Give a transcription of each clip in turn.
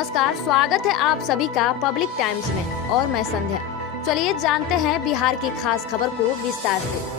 नमस्कार, स्वागत है आप सभी का पब्लिक टाइम्स में और मैं संध्या। चलिए जानते हैं बिहार की खास खबर को विस्तार से।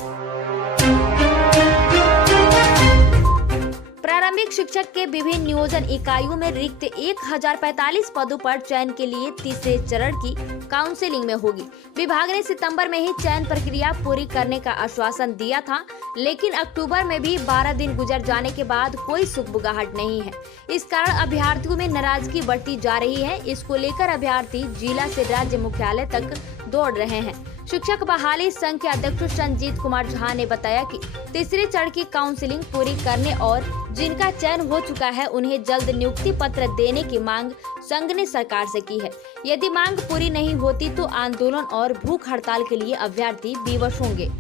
प्रारंभिक शिक्षक के विभिन्न नियोजन इकाइयों में रिक्त 1045 पदों पर चयन के लिए तीसरे चरण की काउंसिलिंग में होगी। विभाग ने सितंबर में ही चयन प्रक्रिया पूरी करने का आश्वासन दिया था, लेकिन अक्टूबर में भी 12 दिन गुजर जाने के बाद कोई सुगबुगाहट नहीं है। इस कारण अभ्यर्थियों में नाराजगी बढ़ती जा रही है। इसको लेकर अभ्यर्थी जिला से राज्य मुख्यालय तक दौड़ रहे हैं। शिक्षक बहाली संघ के अध्यक्ष संजीत कुमार झा ने बताया कि तीसरे चरण की काउंसिलिंग पूरी करने और जिनका चयन हो चुका है उन्हें जल्द नियुक्ति पत्र देने की मांग संघ ने सरकार से की है। यदि मांग पूरी नहीं होती तो आंदोलन और भूख हड़ताल के लिए अभ्यर्थी विवश होंगे।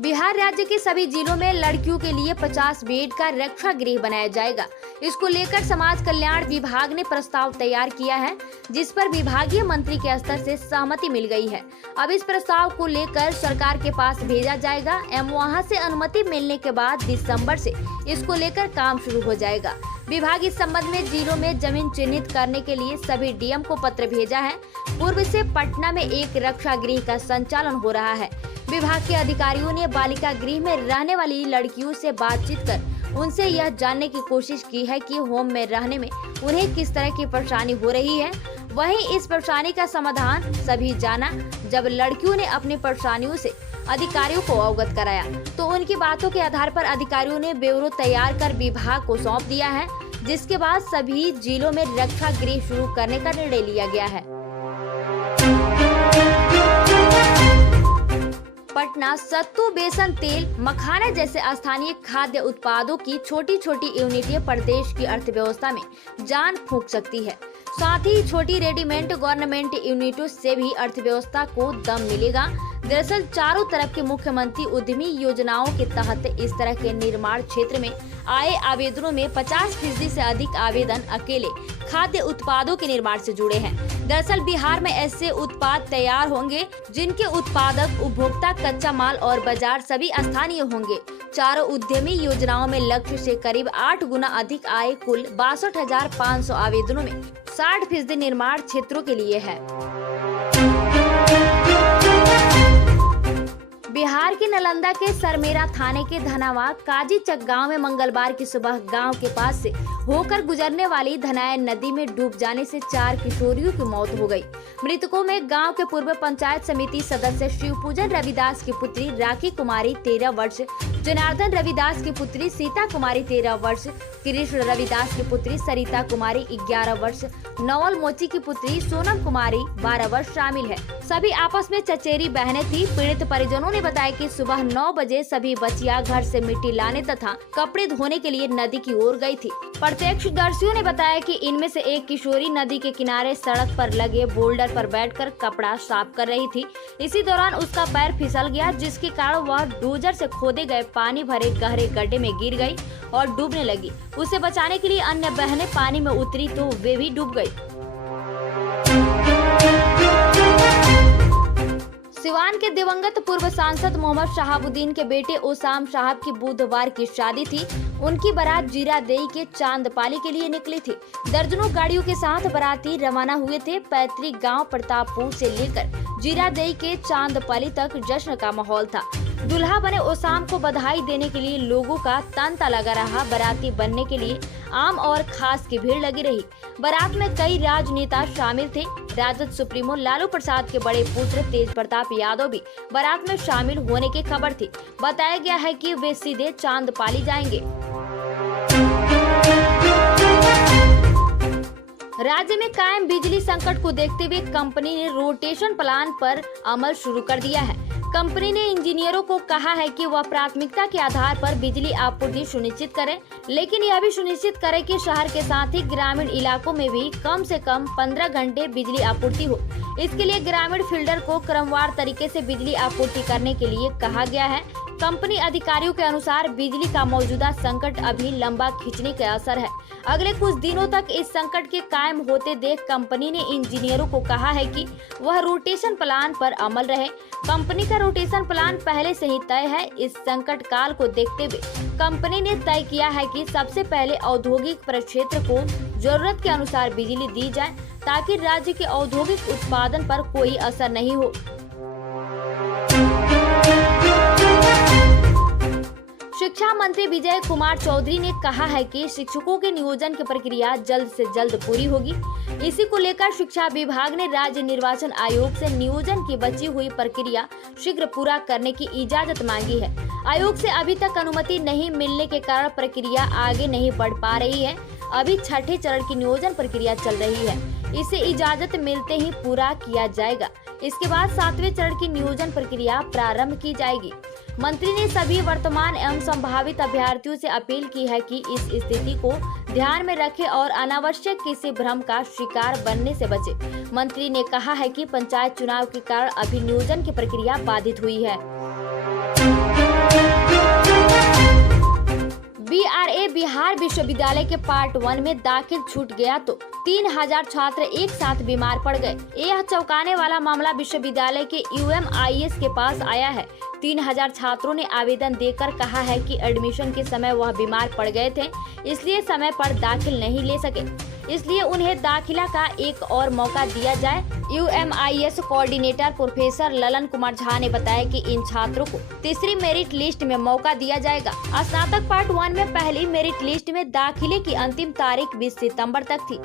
बिहार राज्य के सभी जिलों में लड़कियों के लिए 50 बेड का रक्षा गृह बनाया जाएगा। इसको लेकर समाज कल्याण विभाग ने प्रस्ताव तैयार किया है, जिस पर विभागीय मंत्री के स्तर से सहमति मिल गई है। अब इस प्रस्ताव को लेकर सरकार के पास भेजा जाएगा एवं वहां से अनुमति मिलने के बाद दिसंबर से इसको लेकर काम शुरू हो जाएगा। विभाग इस संबंध में जिलों में जमीन चिन्हित करने के लिए सभी डीएम को पत्र भेजा है। पूर्व से पटना में एक रक्षा गृह का संचालन हो रहा है। विभाग के अधिकारियों ने बालिका गृह में रहने वाली लड़कियों से बातचीत कर उनसे यह जानने की कोशिश की है कि होम में रहने में उन्हें किस तरह की परेशानी हो रही है। वहीं इस परेशानी का समाधान सभी जाना। जब लड़कियों ने अपनी परेशानियों से अधिकारियों को अवगत कराया तो उनकी बातों के आधार पर अधिकारियों ने ब्यौरा तैयार कर विभाग को सौंप दिया है, जिसके बाद सभी जिलों में रक्षा गृह शुरू करने का निर्णय लिया गया है। पटना सत्तू, बेसन, तेल, मखाना जैसे स्थानीय खाद्य उत्पादों की छोटी छोटी यूनिटें प्रदेश की अर्थव्यवस्था में जान फूंक सकती है। साथ ही छोटी रेडीमेड गवर्नमेंट यूनिटों से भी अर्थव्यवस्था को दम मिलेगा। दरअसल चारों तरफ के मुख्यमंत्री उद्यमी योजनाओं के तहत इस तरह के निर्माण क्षेत्र में आए आवेदनों में 50% से अधिक आवेदन अकेले खाद्य उत्पादों के निर्माण से जुड़े हैं। दरअसल बिहार में ऐसे उत्पाद तैयार होंगे जिनके उत्पादक, उपभोक्ता, कच्चा माल और बाजार सभी स्थानीय होंगे। चारों उद्यमी योजनाओं में लक्ष्य से करीब 8 गुना अधिक आए। कुल 62,500 आवेदनों में 60% निर्माण क्षेत्रों के लिए है। बिहार के नालंदा के सरमेरा थाने के धनावा काजीचक गांव में मंगलवार की सुबह गांव के पास से होकर गुजरने वाली धनायन नदी में डूब जाने से 4 किशोरियों की मौत हो गई। मृतकों में गांव के पूर्व पंचायत समिति सदस्य शिवपूजन रविदास की पुत्री राखी कुमारी 13 वर्ष, जनार्दन रविदास की पुत्री सीता कुमारी 13 वर्ष, कृष्ण रविदास की पुत्री सरिता कुमारी 11 वर्ष, नवल मोची की पुत्री सोनम कुमारी 12 वर्ष शामिल है। सभी आपस में चचेरी बहनें थी। पीड़ित परिजनों ने बताया कि सुबह 9 बजे सभी बच्चियां घर से मिट्टी लाने तथा कपड़े धोने के लिए नदी की ओर गई थी। प्रत्यक्षदर्शियों ने बताया कि इनमें से एक किशोरी नदी के किनारे सड़क पर लगे बोल्डर पर बैठकर कपड़ा साफ कर रही थी। इसी दौरान उसका पैर फिसल गया, जिसके कारण वह डोजर से खोदे गए पानी भरे गहरे गड्ढे में गिर गई और डूबने लगी। उसे बचाने के लिए अन्य बहनें पानी में उतरी तो वे भी डूब गई। सिवान के दिवंगत पूर्व सांसद मोहम्मद शहाबुद्दीन के बेटे ओसाम साहब की बुधवार की शादी थी। उनकी बारात जीरादेई के चांदपाली के लिए निकली थी। दर्जनों गाड़ियों के साथ बाराती रवाना हुए थे। पैतृक गांव प्रतापपुर से लेकर जीरादेई के चांदपाली तक जश्न का माहौल था। दुल्हा बने ओसाम को बधाई देने के लिए लोगों का तांता लगा रहा। बाराती बनने के लिए आम और खास की भीड़ लगी रही। बारात में कई राजनेता शामिल थे। राजद सुप्रीमो लालू प्रसाद के बड़े पुत्र तेज प्रताप यादव भी बारात में शामिल होने की खबर थी। बताया गया है कि वे सीधे चांदपाली जाएंगे। राज्य में कायम बिजली संकट को देखते हुए कंपनी ने रोटेशन प्लान पर अमल शुरू कर दिया है। कंपनी ने इंजीनियरों को कहा है कि वह प्राथमिकता के आधार पर बिजली आपूर्ति सुनिश्चित करें, लेकिन यह भी सुनिश्चित करें कि शहर के साथ ही ग्रामीण इलाकों में भी कम से कम 15 घंटे बिजली आपूर्ति हो। इसके लिए ग्रामीण फील्डर को क्रमवार तरीके से बिजली आपूर्ति करने के लिए कहा गया है। कंपनी अधिकारियों के अनुसार बिजली का मौजूदा संकट अभी लंबा खींचने का असर है। अगले कुछ दिनों तक इस संकट के कायम होते देख कंपनी ने इंजीनियरों को कहा है कि वह रोटेशन प्लान पर अमल रहे। कंपनी का रोटेशन प्लान पहले से ही तय है। इस संकट काल को देखते हुए कंपनी ने तय किया है कि सबसे पहले औद्योगिक परिक्षेत्र को जरूरत के अनुसार बिजली दी जाए ताकि राज्य के औद्योगिक उत्पादन पर कोई असर नहीं हो। शिक्षा मंत्री विजय कुमार चौधरी ने कहा है कि शिक्षकों के नियोजन की प्रक्रिया जल्द से जल्द पूरी होगी। इसी को लेकर शिक्षा विभाग ने राज्य निर्वाचन आयोग से नियोजन की बची हुई प्रक्रिया शीघ्र पूरा करने की इजाजत मांगी है। आयोग से अभी तक अनुमति नहीं मिलने के कारण प्रक्रिया आगे नहीं बढ़ पा रही है। अभी छठे चरण की नियोजन प्रक्रिया चल रही है। इसे इजाजत मिलते ही पूरा किया जाएगा। इसके बाद 7वें चरण की नियोजन प्रक्रिया प्रारंभ की जाएगी। मंत्री ने सभी वर्तमान एवं संभावित अभ्यर्थियों से अपील की है कि इस स्थिति को ध्यान में रखें और अनावश्यक किसी भ्रम का शिकार बनने से बचे। मंत्री ने कहा है कि पंचायत चुनाव के कारण अभी नियोजन की प्रक्रिया बाधित हुई है। BRA बिहार विश्वविद्यालय के पार्ट 1 में दाखिल छूट गया तो 3000 छात्र एक साथ बीमार पड़ गए। यह चौंकाने वाला मामला विश्वविद्यालय के UMIS के पास आया है। 3000 छात्रों ने आवेदन देकर कहा है कि एडमिशन के समय वह बीमार पड़ गए थे, इसलिए समय पर दाखिल नहीं ले सके, इसलिए उन्हें दाखिला का एक और मौका दिया जाए। UMIS coordinator professor Lalan Kumar Jha ने बताया कि इन छात्रों को तीसरी मेरिट लिस्ट में मौका दिया जाएगा। स्नातक पार्ट 1 में पहली मेरिट लिस्ट में दाखिले की अंतिम तारीख 20 सितंबर तक थी।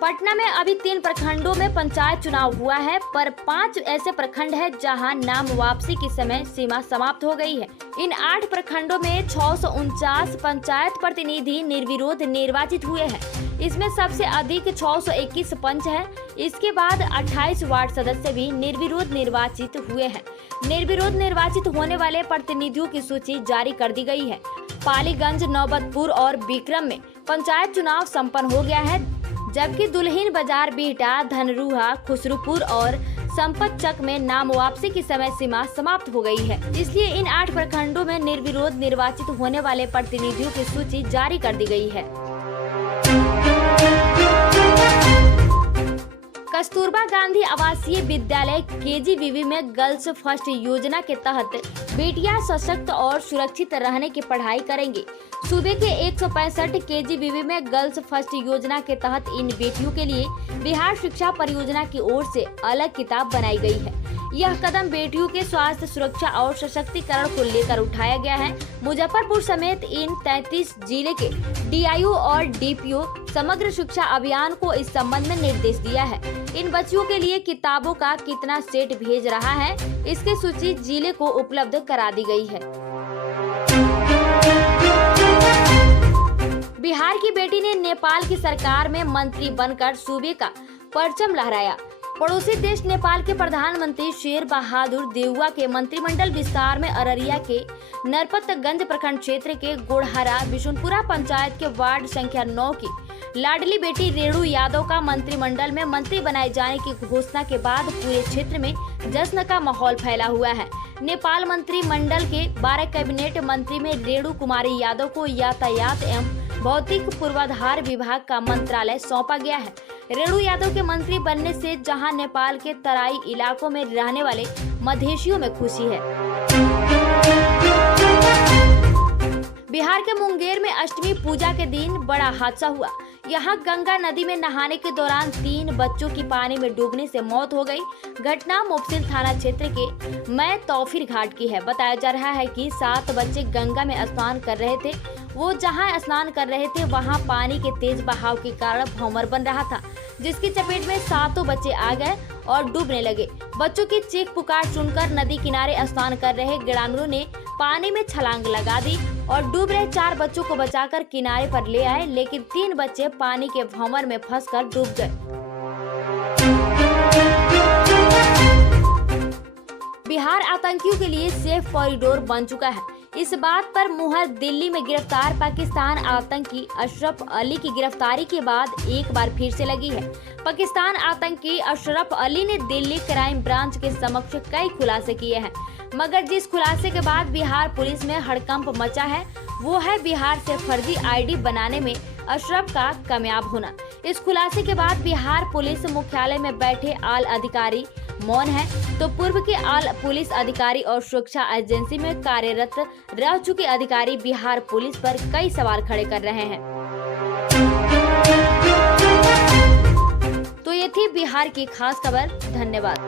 पटना में अभी 3 प्रखंडों में पंचायत चुनाव हुआ है, पर 5 ऐसे प्रखंड हैं जहां नाम वापसी की समय सीमा समाप्त हो गई है। इन 8 प्रखंडों में 649 पंचायत प्रतिनिधि निर्विरोध निर्वाचित हुए हैं। इसमें सबसे अधिक 621 पंच हैं। इसके बाद 28 वार्ड सदस्य भी निर्विरोध निर्वाचित हुए हैं। निर्विरोध निर्वाचित होने वाले प्रतिनिधियों की सूची जारी कर दी गई है। पालीगंज, नौबतपुर और बिक्रम में पंचायत चुनाव संपन्न हो गया है, जबकि दुल्हिन बाजार, बिहटा, धनरूहा, खुसरूपुर और संपतचक में नाम वापसी की समय सीमा समाप्त हो गई है। इसलिए इन 8 प्रखंडों में निर्विरोध निर्वाचित होने वाले प्रतिनिधियों की सूची जारी कर दी गई है। कस्तूरबा गांधी आवासीय विद्यालय KGBV में गर्ल्स फर्स्ट योजना के तहत बेटियां सशक्त और सुरक्षित रहने की पढ़ाई करेंगी। सूबे के 165 KGBV में गर्ल्स फर्स्ट योजना के तहत इन बेटियों के लिए बिहार शिक्षा परियोजना की ओर से अलग किताब बनाई गई है। यह कदम बेटियों के स्वास्थ्य, सुरक्षा और सशक्तिकरण को लेकर उठाया गया है। मुजफ्फरपुर समेत इन 33 जिले के DIO और DPO समग्र शिक्षा अभियान को इस संबंध में निर्देश दिया है। इन बच्चियों के लिए किताबों का कितना सेट भेज रहा है, इसकी सूची जिले को उपलब्ध करा दी गई है। बिहार की बेटी ने नेपाल की सरकार में मंत्री बनकर सूबे का परचम लहराया। पड़ोसी देश नेपाल के प्रधानमंत्री शेर बहादुर देउवा के मंत्रिमंडल विस्तार में अररिया के नरपतगंज प्रखंड क्षेत्र के गोढ़हरा बिशुनपुरा पंचायत के वार्ड संख्या 9 की लाडली बेटी रेणु यादव का मंत्रिमंडल में मंत्री बनाए जाने की घोषणा के बाद पूरे क्षेत्र में जश्न का माहौल फैला हुआ है। नेपाल मंत्रिमंडल के 12 कैबिनेट मंत्री में रेणु कुमारी यादव को यातायात एवं भौतिक पूर्वाधार विभाग का मंत्रालय सौंपा गया है। रेणु यादव के मंत्री बनने से जहां नेपाल के तराई इलाकों में रहने वाले मधेशियों में खुशी है। बिहार के मुंगेर में अष्टमी पूजा के दिन बड़ा हादसा हुआ। यहाँ गंगा नदी में नहाने के दौरान 3 बच्चों की पानी में डूबने से मौत हो गई। घटना मुफस्सिल थाना क्षेत्र के मैं तौफीर घाट की है। बताया जा रहा है कि 7 बच्चे गंगा में स्नान कर रहे थे। वो जहां स्नान कर रहे थे वहां पानी के तेज बहाव के कारण भंवर बन रहा था, जिसकी चपेट में 7 बच्चे आ गए और डूबने लगे। बच्चों की चीख पुकार सुनकर नदी किनारे स्नान कर रहे ग्रामीणों ने पानी में छलांग लगा दी और डूब रहे 4 बच्चों को बचाकर किनारे पर ले आए, लेकिन 3 बच्चे पानी के भंवर में फंसकर डूब गए। बिहार आतंकियों के लिए सेफ कॉरिडोर बन चुका है। इस बात पर मुहर दिल्ली में गिरफ्तार पाकिस्तान आतंकी अशरफ अली की गिरफ्तारी के बाद एक बार फिर से लगी है। पाकिस्तान आतंकी अशरफ अली ने दिल्ली क्राइम ब्रांच के समक्ष कई खुलासे किए हैं, मगर जिस खुलासे के बाद बिहार पुलिस में हड़कंप मचा है वो है बिहार से फर्जी आईडी बनाने में अशरफ का कामयाब होना। इस खुलासे के बाद बिहार पुलिस मुख्यालय में बैठे आला अधिकारी मौन है, तो पूर्व के आला पुलिस अधिकारी और सुरक्षा एजेंसी में कार्यरत रह चुके अधिकारी बिहार पुलिस पर कई सवाल खड़े कर रहे हैं। तो ये थी बिहार की खास खबर। धन्यवाद।